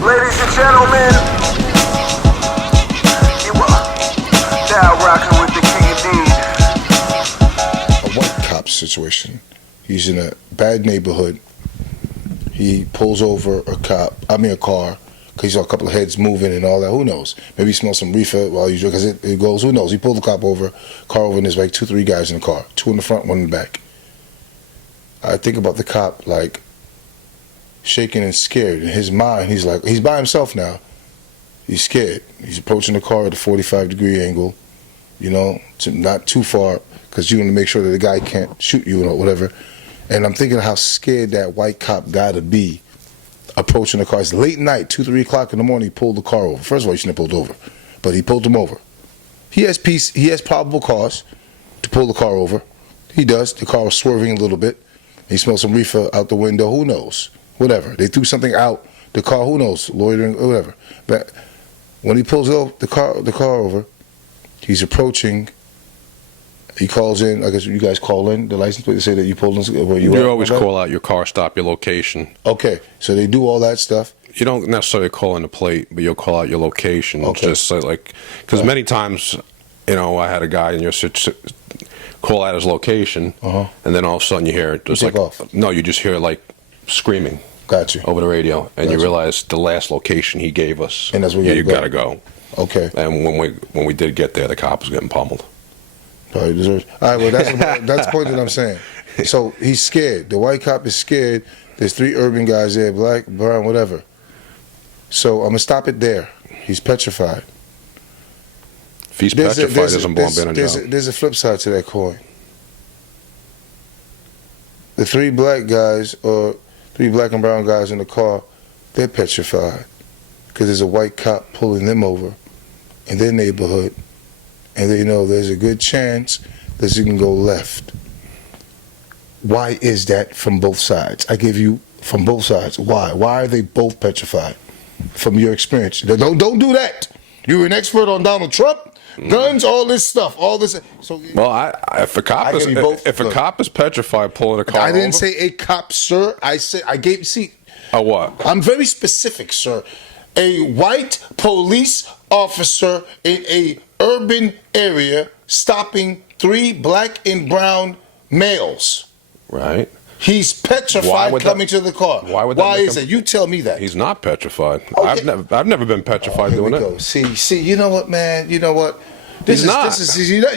Ladies and gentlemen, you are now rocking with the King Indeed. A white cop situation. He's in a bad neighborhood. He pulls over a car, because he saw a couple of heads moving and all that. Who knows? Maybe he smells some reefer while he's drinking, because it goes, who knows? He pulled the car over, and there's like 2-3 guys in the car. 2 in the front, 1 in the back. I think about the cop, like, shaking and scared. In his mind, he's like, he's by himself now. He's scared. He's approaching the car at a 45-degree angle, not too far, because you want to make sure that the guy can't shoot you or whatever. And I'm thinking how scared that white cop got to be approaching the car. It's late night, 2-3 o'clock in the morning, he pulled the car over. First of all, he shouldn't have pulled over, but he pulled him over. He has probable cause to pull the car over. He does. The car was swerving a little bit. He smelled some reefer out the window. Who knows? Whatever. They threw something out the car. Who knows? Loitering, whatever. But when he pulls the car over, he's approaching. He calls in. I guess you guys call in the license plate to say that you pulled in. Where you always call out your car stop, your location. Okay, so they do all that stuff. You don't necessarily call in the plate, but you'll call out your location. Okay. Just like, because many times, I had a guy in your situation call out his location, and then all of a sudden you hear it just take like off. No, you just hear like screaming. Got you. Over the radio, and Got you you. realize the last location he gave us. And that's where you got to go. Okay. And when we did get there, the cop was getting pummeled. Probably deserves. All right, well, that's the point that I'm saying. So he's scared. The white cop is scared. There's 3 urban guys there, black, brown, whatever. So I'm gonna stop it there. He's petrified. If he's petrified, doesn't belong being a job. There's a flip side to that coin. The 3 black guys, or 3 black and brown guys in the car, they're petrified because there's a white cop pulling them over in their neighborhood, and they know there's a good chance that you can go left. Why is that from both sides? I give you from both sides. Why? Why are they both petrified? From your experience. Don't do that. You're an expert on Donald Trump, guns, all this stuff, all this. So, well, if a cop is petrified pulling a car I didn't over, say a cop, sir. I said a what? I'm very specific, sir. A white police officer in a urban area stopping 3 black and brown males. Right. He's petrified coming to the car. Why is it? You tell me that. He's not petrified. Okay. I've never been petrified doing it. See, you know what, man? You know what? He's not.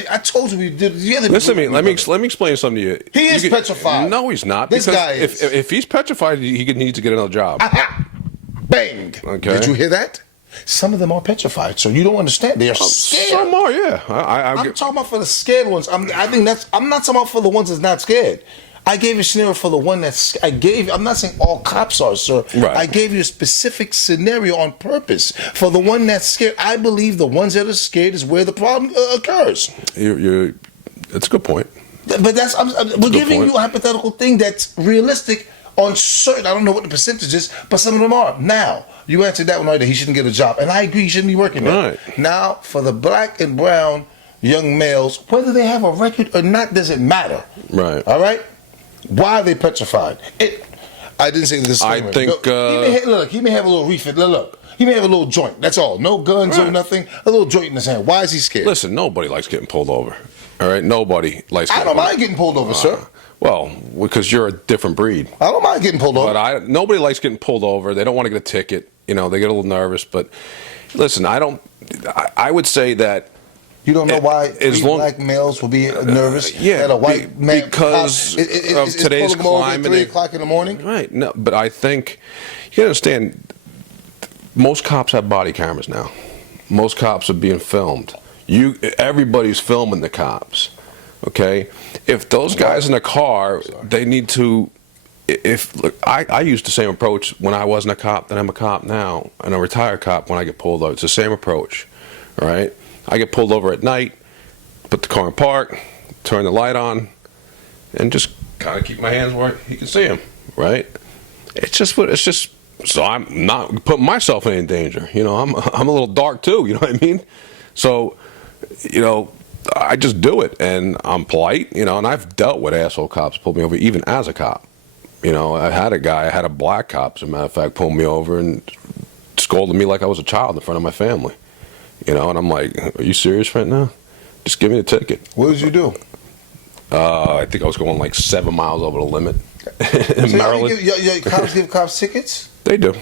I told you we did. Listen to me. Let me explain something to you. He is petrified. No, he's not. This guy is. If he's petrified, he needs to get another job. Aha! Bang! Okay. Did you hear that? Some of them are petrified, so you don't understand. They are scared. Some are, yeah. I'm talking about for the scared ones. I'm not talking about for the ones that's not scared. I gave you a scenario for the one that's. I'm not saying all cops are, sir. Right. I gave you a specific scenario on purpose for the one that's scared. I believe the ones that are scared is where the problem occurs. That's a good point. But we're giving you a hypothetical thing that's realistic on certain. I don't know what the percentage is, but some of them are. Now you answered that one right there. He shouldn't get a job, and I agree. He shouldn't be working there. Right. Now for the black and brown young males, whether they have a record or not doesn't matter. Right. All right. Why are they petrified? I didn't say this. I think he may have a little reefer. Look, he may have a little joint. That's all. No guns or nothing. A little joint in his hand. Why is he scared? Listen, nobody likes getting pulled over. All right, nobody likes. I don't mind getting pulled over, sir. Well, because you're a different breed. I don't mind getting pulled over. But nobody likes getting pulled over. They don't want to get a ticket. They get a little nervous. But listen, I would say that. You don't know why 3 black males will be nervous at a white man because of today's climate. 3 o'clock in the morning. Right. No, but I think you understand. Most cops have body cameras now. Most cops are being filmed. Everybody's filming the cops. Okay. If those guys in the car, they need to. I used the same approach when I wasn't a cop. Then I'm a cop now, and a retired cop. When I get pulled over, it's the same approach. All right. I get pulled over at night, put the car in park, turn the light on, and just kind of keep my hands where you can see them, right? It's just so I'm not putting myself in any danger. I'm a little dark too. You know what I mean? So, I just do it, and I'm polite. And I've dealt with asshole cops pull me over, even as a cop. I had a black cop, as a matter of fact, pull me over and scolded me like I was a child in front of my family. You know, and I'm like, are you serious right now? Just give me a ticket. What did you do? I think I was going like 7 miles over the limit in So Maryland. your cops give cops tickets? They do.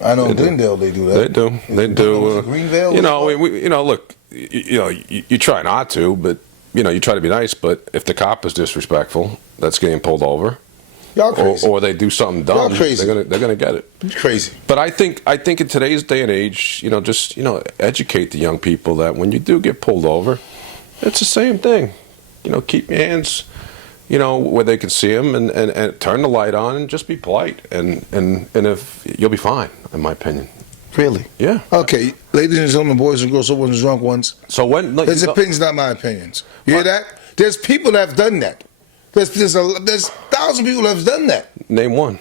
I know in Glendale they do that. They do. They do. Greenvale. You know, you know. Look, you try not to, but you know, you try to be nice. But if the cop is disrespectful, that's getting pulled over. Y'all crazy. Or they do something dumb. Y'all crazy. They're gonna get it. It's crazy. But I think in today's day and age, you know, just educate the young people that when you do get pulled over, it's the same thing. You know, keep your hands, you know, where they can see them, and turn the light on, and just be polite, and if you'll be fine, in my opinion. Really? Yeah. Okay, ladies and gentlemen, boys and girls, so ones drunk ones. So when His opinions, not my opinions. You hear that? There's people that have done that. There's 1,000 people that have done that. Name one.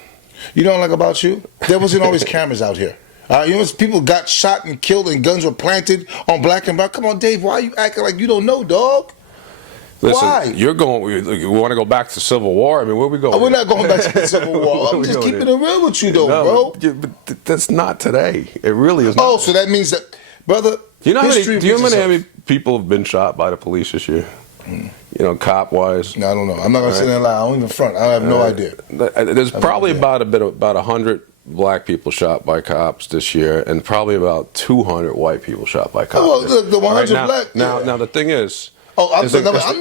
You know, like about you, there wasn't always cameras out here. You know, people got shot and killed, and guns were planted on black and brown. Come on, Dave, why are you acting like you don't know, dog? Listen, Why? You're going. We want to go back to Civil War. I mean, where we going? We're not going back to the Civil War. I'm just keeping it real with you, though, bro. But that's not today. It really is not. Oh, so that means that, brother. Do you know how many itself. people have been shot by the police this year? You know, cop wise. No, I don't know. I'm not gonna sit there and lie. I don't even front. I have no idea. There's probably about 100 black people shot by cops this year, and probably about 200 white people shot by cops. Well, the 100 black. Now the thing is. Oh, I'm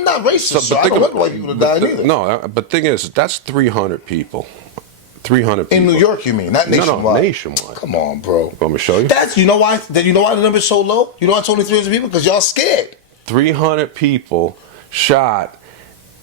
not racist, so I don't want white people to die either. No, but the thing is, that's 300 people. 300 people. In New York, you mean? Not nationwide? No, nationwide. Come on, bro. Want me to show you? You know why the number's so low? You know why it's only 300 people? Because y'all scared. 300 people shot,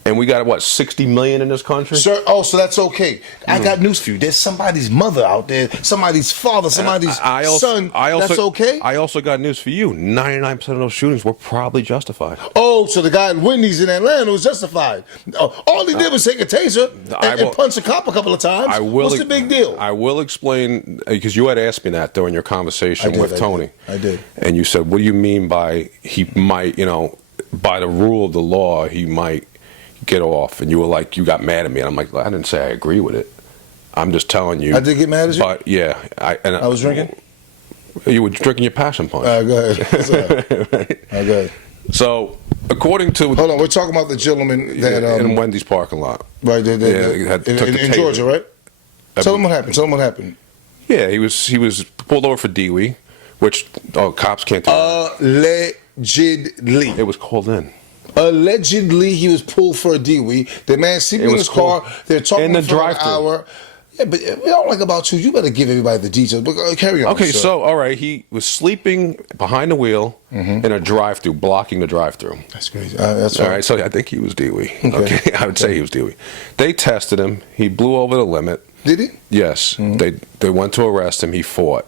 and we got, what, 60 million in this country? Sir, so that's okay. I got news for you. There's somebody's mother out there, somebody's father, somebody's son. That's okay? I also got news for you. 99% of those shootings were probably justified. Oh, so the guy at Wendy's in Atlanta was justified. All he did was take a taser and punch a cop a couple of times. What's the big deal? I will explain, because you had asked me that during your conversation with Tony. I did. And you said, what do you mean by he might, by the rule of the law, he might get off? And you were like, you got mad at me. And I'm like, I didn't say I agree with it. I'm just telling you. I did get mad at you? But yeah. I was drinking? You were drinking your passion punch. Go ahead. Right? Go ahead. So, according to... Hold on, we're talking about the gentleman that... in Wendy's parking lot. Right, in Georgia, right? Tell him what happened. Yeah, he was pulled over for DWI, which cops can't do. Allegedly. It was called in. Allegedly, he was pulled for a DWI. The man sleeping in his car. They're talking for an hour. Yeah, but we don't like about you. You better give everybody the details. But carry on. Okay, sir. so all right, he was sleeping behind the wheel in a drive-through, blocking the drive-through. That's crazy. That's all right. So I think he was DWI. Okay, I would say he was DWI. They tested him. He blew over the limit. Did he? Yes. They went to arrest him. He fought.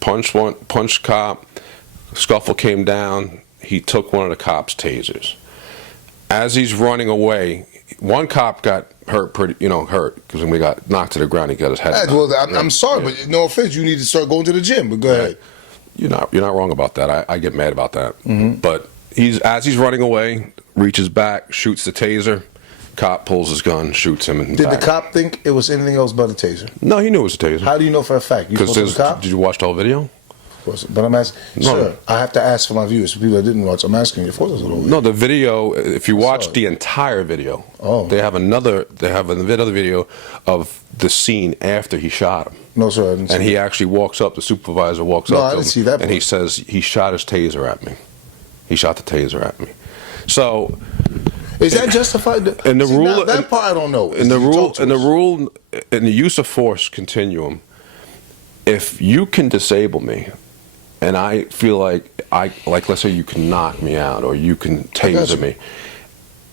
Punched cop. Scuffle came down. He took one of the cops' tasers. As he's running away, one cop got hurt because when he got knocked to the ground, he got his head. Well, I'm sorry, but no offense, you need to start going to the gym. But go ahead. You're not wrong about that. I get mad about that. But as he's running away, reaches back, shoots the taser. Cop pulls his gun, shoots him. Did the cop think it was anything else but a taser? No, he knew it was a taser. How do you know for a fact? Because did you watch the whole video? But I'm asking, sir, I have to ask for my viewers, for people that didn't watch. I'm asking you, of course, no, the video. If you watch the entire video, they have another video of the scene after he shot him. No, sir, I didn't see and he actually walks up. The supervisor walks up. No, I didn't see that. And he says he shot his taser at me. He shot the taser at me. So. Is that justified? In the rule, that part I don't know. In the use of force continuum, if you can disable me, and I feel like let's say you can knock me out or you can taser me.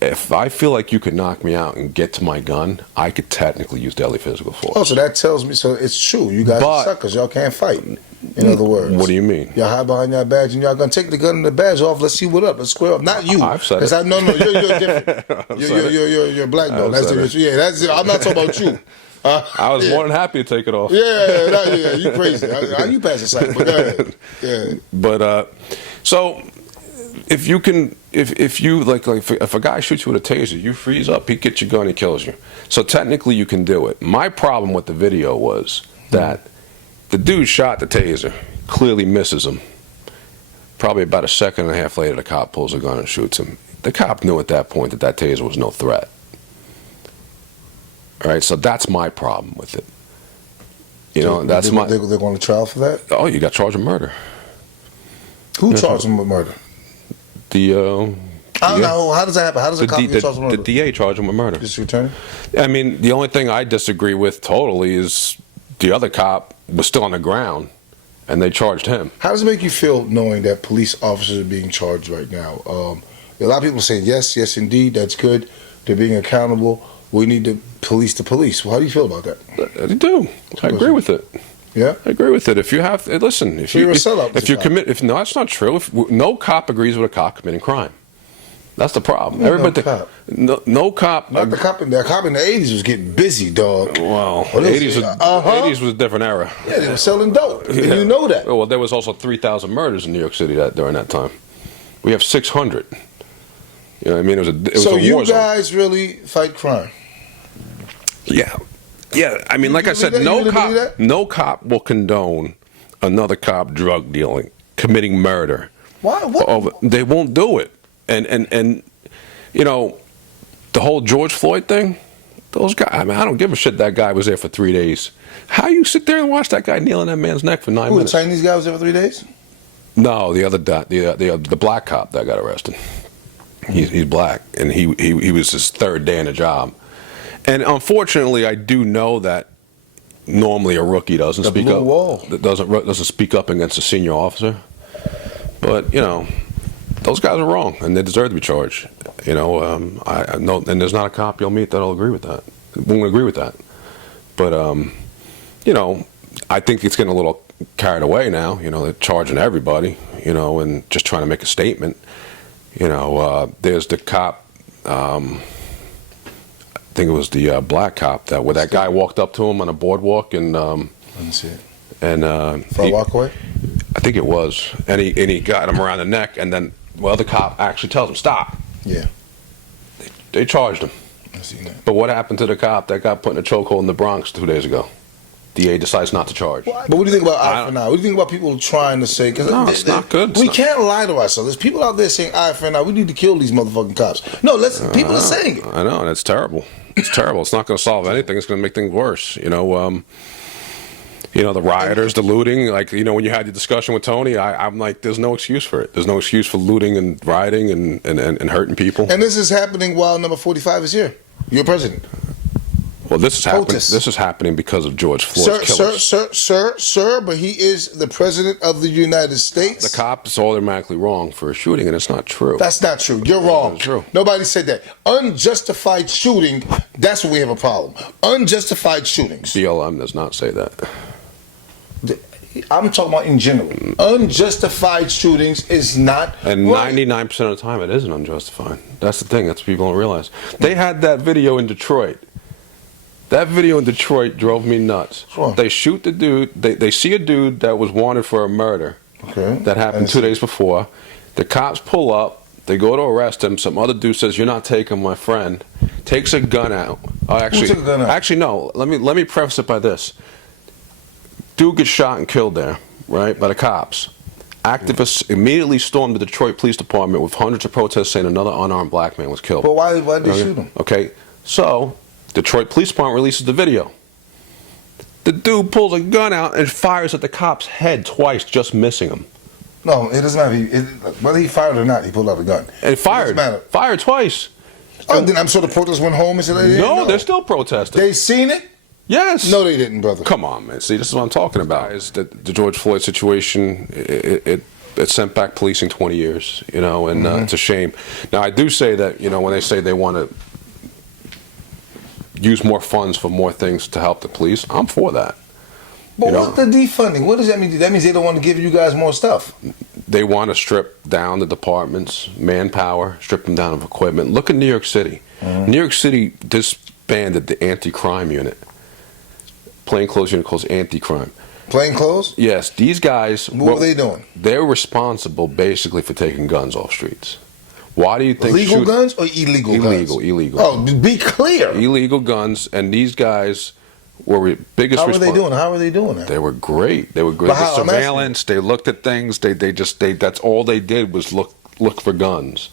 If I feel like you could knock me out and get to my gun, I could technically use deadly physical force. Oh, so that tells me, so it's true. You guys are suckers. Y'all can't fight. In other words. What do you mean? Y'all hide behind your badge and y'all gonna take the gun and the badge off. Let's see what up. Let's square up. Not you. I've said it. No, you're different. You're black though. That's it. I'm not talking about you. I was more than happy to take it off. Yeah, you crazy. You pass the sight, but go ahead. Yeah. But so if you can, if you like if a guy shoots you with a taser, you freeze up, he gets your gun, he kills you. So technically you can do it. My problem with the video was that The dude shot the taser, clearly misses him. Probably about a second and a half later, the cop pulls a gun and shoots him. The cop knew at that point that that taser was no threat. All right, so that's my problem with it. You know, that's my. They're going to trial for that? Oh, you got charged with murder. Who charged him with murder? The. I don't know. How does that happen? How does a cop get charged with murder? The DA charged him with murder. District attorney? I mean, the only thing I disagree with totally is the other cop was still on the ground, and they charged him. How does it make you feel knowing that police officers are being charged right now? A lot of people saying, yes, indeed, that's good. They're being accountable. We need to police the police. Well, how do you feel about that? I do. I agree with it. Yeah, I agree with it. If you have, listen, if so you're a sellout. If you commit, if no, that's not true. If no cop agrees with a cop committing crime, that's the problem. Everybody, no cop. Not the cop in the cop in the '80s was getting busy, dog. Well, the '80s was a different era. Yeah, they were selling dope. And you know that. Well, there was also 3,000 murders in New York City during that time. We have 600. You know what I mean? It was a war zone. So you guys really fight crime? Yeah. Yeah, I mean, like I said, no cop will condone another cop drug dealing, committing murder. Why? What? They won't do it. And you know, the whole George Floyd thing, those guys, I mean, I don't give a shit that guy was there for 3 days. How you sit there and watch that guy kneel in that man's neck for 9 minutes? The Chinese guy was there for 3 days? No, the black cop that got arrested. He's black, and he was his third day in the job. And unfortunately, I do know that normally a rookie doesn't speak up. Doesn't speak up against a senior officer. But you know, those guys are wrong, and they deserve to be charged. You know, I know, and there's not a cop you'll meet that'll agree with that. Won't agree with that. But you know, I think it's getting a little carried away now. You know, they're charging everybody. You know, and just trying to make a statement. You know, there's the cop. I think it was the black cop where that guy walked up to him on a boardwalk and let me see it. And walkway. I think it was, and he got him around the neck, and then the cop actually tells him stop. Yeah. They charged him. I see that. But what happened to the cop that got put in a chokehold in the Bronx 2 days ago? DA decides not to charge. But what do you think about eye for an eye? What do you think about people trying to say? No, it's not good. We can't lie to ourselves. There's people out there saying eye for an eye. We need to kill these motherfucking cops. No, people are saying it. I know, and it's terrible. It's terrible. It's not going to solve anything. It's going to make things worse. You know, the rioters, the looting. Like, you know, when you had the discussion with Tony, I'm like, there's no excuse for it. There's no excuse for looting and rioting and hurting people. And this is happening while number 45 is here. You're president. Well, this is happening because of George Floyd's killers. Sir, but he is the president of the United States. The cop is automatically wrong for a shooting, and it's not true. That's not true. You're wrong. It's true. Nobody said that. Unjustified shooting, that's where we have a problem. Unjustified shootings. BLM does not say that. I'm talking about in general. Unjustified shootings is not And right. 99% of the time, it isn't unjustified. That's the thing. That's what people don't realize. They had that video in Detroit. That video in Detroit drove me nuts. Sure. They shoot the dude. They see a dude that was wanted for a murder. Okay. That happened 2 days before. The cops pull up. They go to arrest him. Some other dude says, "You're not taking my friend." Takes a gun out. Oh, actually, Who took a gun out? Actually, no. Let me preface it by this. Dude gets shot and killed there, right, by the cops. Activists immediately stormed the Detroit Police Department with hundreds of protests saying another unarmed black man was killed. But why did they shoot him? Okay, so Detroit Police Department releases the video. The dude pulls a gun out and fires at the cop's head twice, just missing him. No, it doesn't matter. Whether he fired or not, he pulled out a gun. And fired. It doesn't matter. Fired twice. Oh, then I'm sure the protesters went home and said, No, they're still protesting. They seen it? Yes. No, they didn't, brother. Come on, man. See, this is what I'm talking about. Is that the George Floyd situation? It sent back policing 20 years, you know, and it's a shame. Now, I do say that, you know, when they say they want to use more funds for more things to help the police, I'm for that. But what's the defunding? What does that mean? That means they don't want to give you guys more stuff. They want to strip down the departments, manpower, strip them down of equipment. Look at New York City. New York City disbanded the anti-crime unit. Plainclothes unit calls anti-crime. Plain clothes? Yes, these guys. What were they doing? They're responsible basically for taking guns off streets. Why do you think legal guns or illegal guns? Illegal. Oh, be clear. Illegal guns, and these guys were biggest. How are they doing? How are they doing that? They were great. They were good. But The how- I'm surveillance. They looked at things. They that's all they did was look for guns,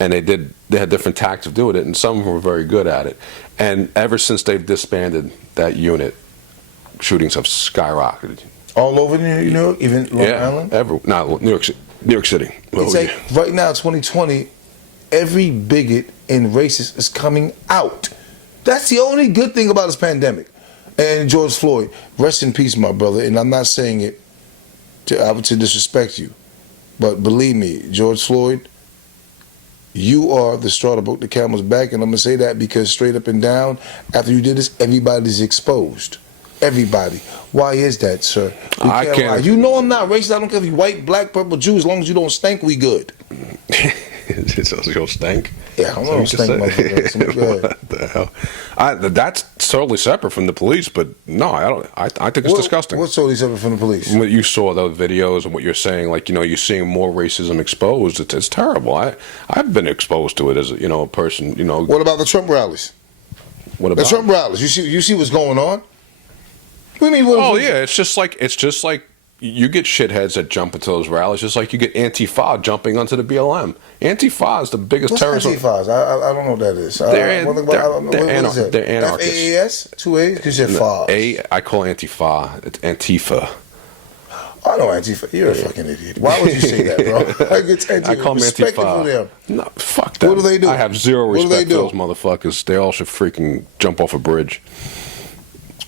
and they had different tactics of doing it, and some of them were very good at it. And ever since they've disbanded that unit, shootings have skyrocketed. All over New York, even Long Island. New York City. It's like right now, 2020, every bigot and racist is coming out. That's the only good thing about this pandemic. And George Floyd, rest in peace, my brother. And I'm not saying it to disrespect you, but believe me, George Floyd, you are the straw that broke the camel's back, and I'm gonna say that because straight up and down, after you did this, everybody's exposed. Everybody. Why is that, sir? I can't. Lie. You know I'm not racist. I don't care if you white, black, purple, Jew. As long as you don't stink, we good. You'll stink. Yeah, I don't stink, motherfucker. What the hell? That's totally separate from the police, but no, I don't. I think it's disgusting. What's totally separate from the police? What you saw those videos and what you're saying, like you're seeing more racism exposed. It's terrible. I've been exposed to it as a person. What about the Trump rallies? What about the Trump rallies? You see what's going on? What do you mean? Yeah, it's just like you get shitheads that jump into those rallies, just like you get Antifa jumping onto the BLM. Antifa is the biggest terrorist. What's Antifa? I don't know what that is. They're They're anarchists. F-A-A-S? 2 A's? Because you said FAS. I call Antifa. It's Antifa. I know Antifa. You're a fucking idiot. Why would you say that, bro? I call them Antifa. No, fuck that. What do they do? I have zero respect for those motherfuckers. They all should freaking jump off a bridge.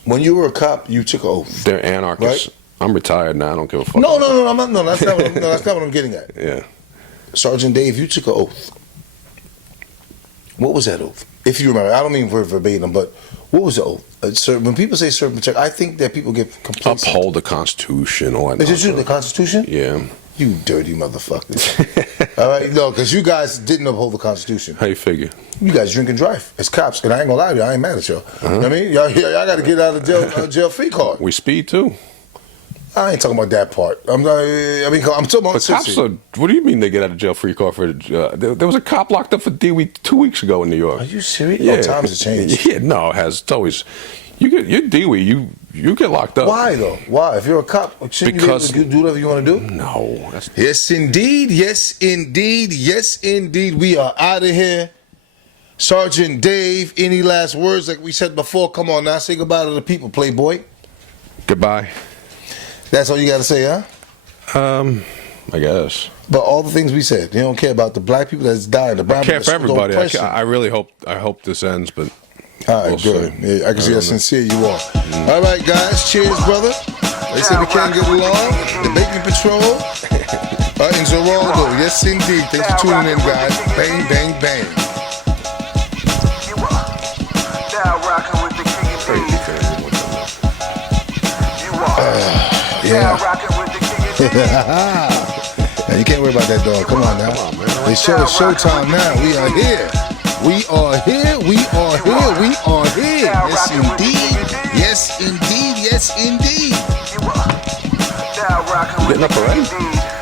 When you were a cop, you took an oath. They're anarchists. Right? I'm retired now. I don't give a fuck. No, that's not what I'm getting at. Yeah. Sergeant Dave, you took an oath. What was that oath? If you remember, I don't mean verbatim, but what was the oath? Sir, when people say serve and protect, I think that people get complacent. Uphold the Constitution. All that. Is it the Constitution? Yeah. You dirty motherfuckers. All right, no, because you guys didn't uphold the Constitution. How you figure? You guys drink and drive as cops, and I ain't gonna lie to you, I ain't mad at y'all. You know what I mean, y'all got to get out of jail free card. We speed too. I ain't talking about that part. I'm talking about. But cops are. What do you mean they get out of jail free card for? There was a cop locked up for DWI 2 weeks ago in New York. Are you serious? Yeah. Oh, times have changed. Yeah, no, it has. It's always. You're DWI. You get locked up. Why though? Why? If you're a cop, shouldn't you be able to do whatever you want to do? No. Yes, indeed. Yes, indeed. Yes, indeed. We are out of here. Sergeant Dave, any last words? Like we said before, come on now, say goodbye to the people, Playboy. Goodbye. That's all you got to say, huh? I guess. But all the things we said, you don't care about the black people that's dying, the brown I care people. for everybody. I really hope. I hope this ends, but. All right, good. Yeah, I can see how sincere you are. All right, guys. Cheers, brother. They said we can't get along. The Bacon Patrol. And Zoeraldo. Yes, indeed. Thanks for tuning in, guys. Bang, bang, bang. Now rocking with the KingIndeed. Yeah. Now rocking with the KingIndeed. Now, you can't worry about that dog. Come on now. It's showtime now. We are here. We are here. We are here. We are here. Yes, indeed. Yes, indeed. Yes, indeed. Now rocking with Getting up already? KingIndeed.